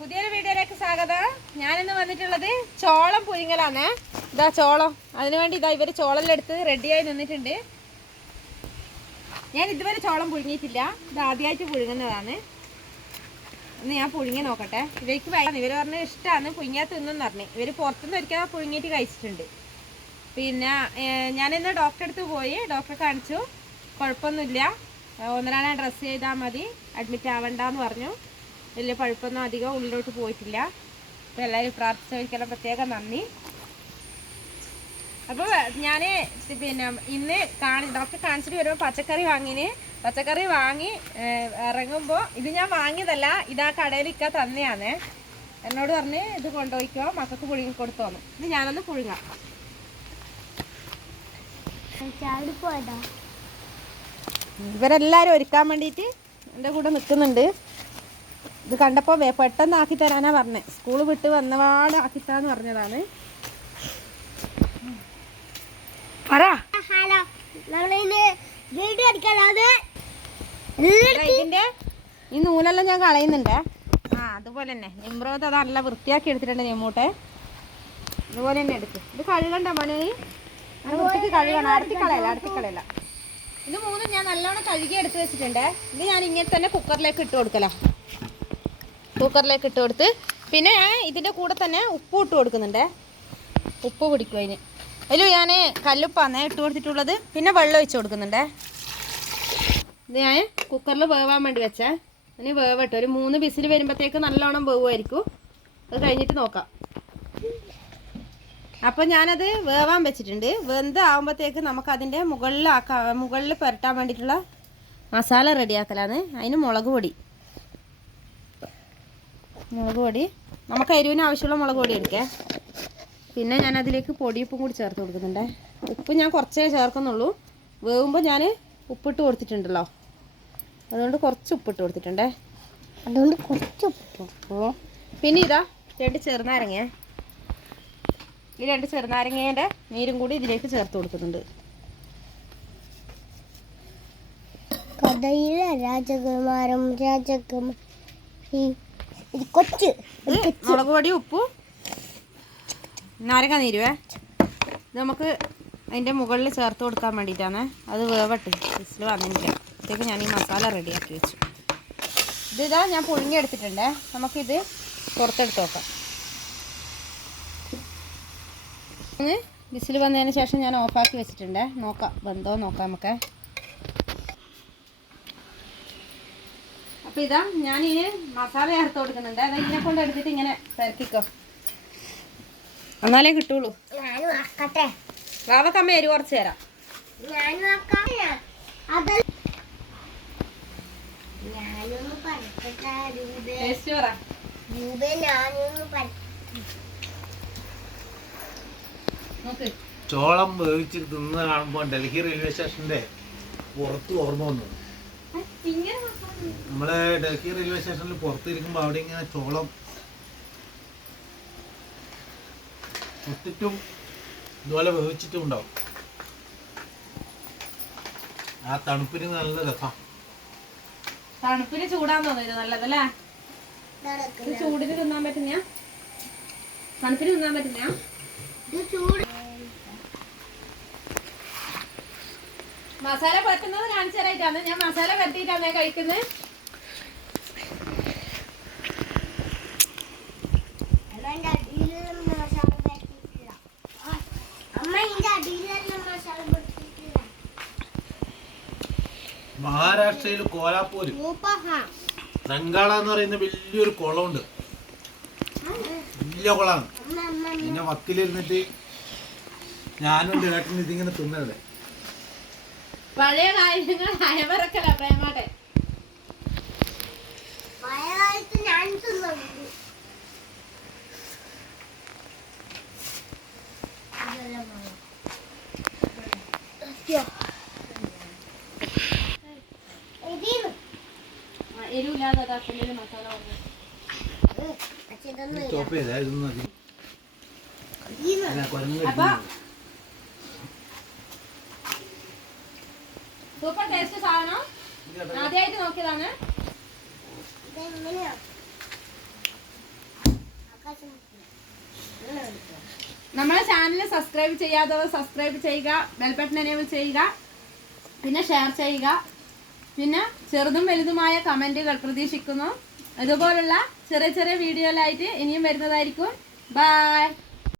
പുതിയൊരു വീഡിയോയിലേക്ക് സ്വാഗതം. ഞാനിന്ന് വന്നിട്ടുള്ളത് ചോളം പുരിങ്ങലാണ് ഇതാ ചോളം. അതിനുവേണ്ടി ഇതാ ഇവർ ചോളലെടുത്ത് റെഡിയായി നിന്നിട്ടുണ്ട്. ഞാൻ ഇതുവരെ ചോളം പുഴുങ്ങിയിട്ടില്ല. ഇത് ആദ്യമായിട്ട് പുഴുങ്ങുന്നതാണ്. ഇന്ന് ഞാൻ പുഴുങ്ങി നോക്കട്ടെ. ഇവർക്ക് വേണം. ഇവർ പറഞ്ഞ ഇഷ്ടമാണ് പുഴുങ്ങിയാൽ തിന്നെന്ന് പറഞ്ഞു. ഇവർ പുറത്തുനിന്ന് ഒരിക്കൽ പുഴുങ്ങിയിട്ട് കഴിച്ചിട്ടുണ്ട്. പിന്നെ ഞാനിന്ന് ഡോക്ടറെ അടുത്ത് പോയി. ഡോക്ടറെ കാണിച്ചു. കുഴപ്പമൊന്നുമില്ല. ഒന്നരാളെ ഡ്രസ്സ് ചെയ്താൽ മതി. അഡ്മിറ്റ് ആവണ്ടെന്ന് പറഞ്ഞു. വലിയ പഴുപ്പൊന്നും അധികം ഉള്ളിലോട്ട് പോയിട്ടില്ല. അപ്പോൾ എല്ലാവരും പ്രാർത്ഥിച്ചവർക്കെല്ലാം പ്രത്യേകം നന്ദി. അപ്പോൾ ഞാൻ പിന്നെ ഇന്ന് കാണി ഡോക്ടർ കാണിച്ചിട്ട് വരുമ്പോൾ പച്ചക്കറി വാങ്ങിന്. പച്ചക്കറി വാങ്ങി ഇറങ്ങുമ്പോൾ ഇത് ഞാൻ വാങ്ങിയതല്ല ഇത് ആ കടയിൽ ഇക്ക തന്നെയാണ്. എന്നോട് പറഞ്ഞ് ഇത് കൊണ്ടുപോയിക്കോ മക്കൾക്ക് പുഴുങ്ങി കൊടുത്തോന്ന്. ഇത് ഞാനൊന്ന് പുഴുങ്ങാം. ഇവരെല്ലാവരും ഒരുക്കാൻ വേണ്ടിയിട്ട് എന്റെ കൂടെ നിൽക്കുന്നുണ്ട് ഇത് കണ്ടപ്പോൾ പെട്ടെന്ന് ആക്കി തരാനാ പറഞ്ഞത് സ്കൂൾ വിട്ട് വന്നപാട് ആക്കിത്തരാന്ന് പറഞ്ഞതാണ്. പറ. ഹലോ നമ്മളിന്ന് വീഡിയോ എടുക്കാതെ ഇതിന്റെ ഈ നൂലെല്ലാം ഞാൻ കളയുന്നുണ്ട്. ആ അതുപോലെ തന്നെ നിമ്രോത് അത് നല്ല വൃത്തിയാക്കി എടുത്തിട്ടുണ്ട് നിമ്മൂട്ടെ. അതുപോലെ തന്നെ എടുക്കും. ഇത് കഴുകണ്ട മണി വൃത്തിക്ക് കഴുകണം. അടുത്തി കളയല്ല അടുത്തി കളയല്ല. ഇത് മൂന്നും ഞാൻ നല്ലോണം കഴുകി എടുത്ത് വെച്ചിട്ടുണ്ട്. ഇത് ഞാൻ ഇങ്ങനെ തന്നെ കുക്കറിലേക്ക് ഇട്ട് കൊടുക്കല. കുക്കറിലേക്ക് ഇട്ട് കൊടുത്ത് പിന്നെ ഞാൻ ഇതിന്റെ കൂടെ തന്നെ ഉപ്പ് ഇട്ട് കൊടുക്കുന്നുണ്ട്. ഉപ്പ് പിടിക്കും അതിന്. അതിൽ ഞാൻ കല്ലുപ്പാന്നേ ഇട്ട് കൊടുത്തിട്ടുള്ളത്. പിന്നെ വെള്ളം ഒഴിച്ച് കൊടുക്കുന്നുണ്ടേ. ഇത് ഞാൻ കുക്കറിൽ വേവാൻ വേണ്ടി വെച്ചേ. അതിന് വേവട്ടെ. ഒരു മൂന്ന് ബിസിൽ വരുമ്പോഴത്തേക്ക് നല്ലോണം വേവുമായിരിക്കും. അത് കഴിഞ്ഞിട്ട് നോക്കാം. അപ്പോൾ ഞാനത് വേവാൻ വെച്ചിട്ടുണ്ട്. വെന്ത് ആകുമ്പോഴത്തേക്ക് നമുക്ക് അതിന്റെ മുകളിലാക്കാ മുകളിൽ പുരട്ടാൻ വേണ്ടിയിട്ടുള്ള മസാല റെഡിയാക്കലാണ് അതിന് മുളക് പൊടി. മുളക് പൊടി. നമുക്ക് എരിവിന് ആവശ്യമുള്ള മുളക് പൊടി എടുക്കേ. പിന്നെ ഞാൻ അതിലേക്ക് പൊടിയുപ്പും കൂടി ചേർത്ത് കൊടുക്കുന്നുണ്ട്. ഉപ്പ് ഞാൻ കുറച്ചേ ചേർക്കുന്നുള്ളൂ. വേവുമ്പോൾ ഞാൻ ഉപ്പിട്ട് കൊടുത്തിട്ടുണ്ടല്ലോ. അതുകൊണ്ട് കുറച്ച് ഉപ്പിട്ട് കൊടുത്തിട്ടുണ്ടേ. അതുകൊണ്ട് കുറച്ച് ഉപ്പ് പിന്നെ ഇതാ രണ്ട് ചെറുനാരങ്ങ. ഈ രണ്ട് ചെറുനാരങ്ങേന്റെ നീരും കൂടി ഇതിലേക്ക് ചേർത്ത് കൊടുക്കുന്നുണ്ട്. കഥയിലെ രാജകുമാരം രാജകുമാർ ഈ ഇത് കൊച്ച് മുളക് പൊടി ഉപ്പും. നാരങ്ങ നീരുവേ. ഇത് നമുക്ക് അതിന്റെ മുകളിൽ ചേർത്ത് കൊടുക്കാൻ വേണ്ടിയിട്ടാണ്. അത് വേവട്ട്. വിസിൽ വന്നില്ല അപ്പോഴത്തേക്ക് ഞാൻ ഈ മസാല റെഡിയാക്കി വെച്ചു. ഇത് ഇതാ ഞാൻ പുഴുങ്ങിയെടുത്തിട്ടുണ്ടേ നമുക്കിത് പുറത്തെടുത്ത് നോക്കാം. വിസിൽ വന്നതിന് ശേഷം ഞാൻ ഓഫാക്കി വെച്ചിട്ടുണ്ട്. നോക്കാം. വെന്തോ നോക്കാം നമുക്ക്. അപ്പോൾ ഇതാ ഞാൻ ഇനി മസാല ചേർത്ത് കൊടുക്കുന്നുണ്ട്. അത് ഇതിനെ കൊണ്ട് എടുത്തിട്ട് ഇങ്ങനെ പരത്തിക്കോ എന്നാലേ കിട്ടുള്ളൂ. വാവക്കമ്മ എരി കുറച്ച് തരാം. ടേസ്റ്റ് പറ. ചോളം വേവിച്ച് തിന്ന് കാണുമ്പോൾ ഡൽഹി റെയിൽവേ സ്റ്റേഷന്റെ പുറത്ത് ഓർമ്മ വന്നു. ഇങ്ങനെ നമ്മൾ ഡൽഹി റെയിൽവേ സ്റ്റേഷനിൽ പുറത്തിരിക്കുമ്പോൾ അവിടെ ഇങ്ങനെ ചോളം ഒത്തിട്ടും ഇതുപോലെ വേവിച്ചിട്ടും ഉണ്ടാവും. ആ തണുപ്പിന് നല്ല രസം. തണുപ്പിന് ചൂടാൻ തോന്നുന്നു നല്ലതല്ലേ? ചൂടിന് തിന്നാൻ പറ്റുന്ന തണുപ്പിന് തിന്നാൻ പറ്റുന്ന ഇത് ചൂട് മസാല പറ്റുന്നത് കാണിച്ചു തരായിട്ടാണ്. ഞാൻ മസാല പറ്റിയിട്ടാണ് കഴിക്കുന്നത് മസാല പറ്റിയിട്ടില്ല മഹാരാഷ്ട്രയിൽ കോലാപ്പൂര്. നങ്കാള എന്ന് പറയുന്ന വലിയൊരു കുളമുണ്ട്. വലിയ കുളമാണ് പിന്നെ വക്കിലിരുന്നിട്ട് ഞാനും ഏട്ടനും ഇതിങ്ങനെ തിന്നവിടെ പഴയ കാര്യങ്ങൾ അയവറക്കല. ഇതിന്ന്. എരിവില്ലാതെ മസാല വന്നു ഉം, സൂപ്പർ ടേസ്റ്റ് സാധനം. ആദ്യമായിട്ട് നോക്കിയതാണ്. നമ്മളെ ചാനൽ സബ്സ്ക്രൈബ് ചെയ്യാത്തവർ സബ്സ്ക്രൈബ് ചെയ്യുക ബെൽബട്ടൺ എനേബിൾ ചെയ്യുക പിന്നെ ഷെയർ ചെയ്യുക. പിന്നെ ചെറുതും വലുതുമായ കമന്റുകൾ പ്രതീക്ഷിക്കുന്നു. അതുപോലുള്ള ചെറിയ ചെറിയ വീഡിയോയിലായിട്ട് ഇനിയും വരുന്നതായിരിക്കും. ബൈ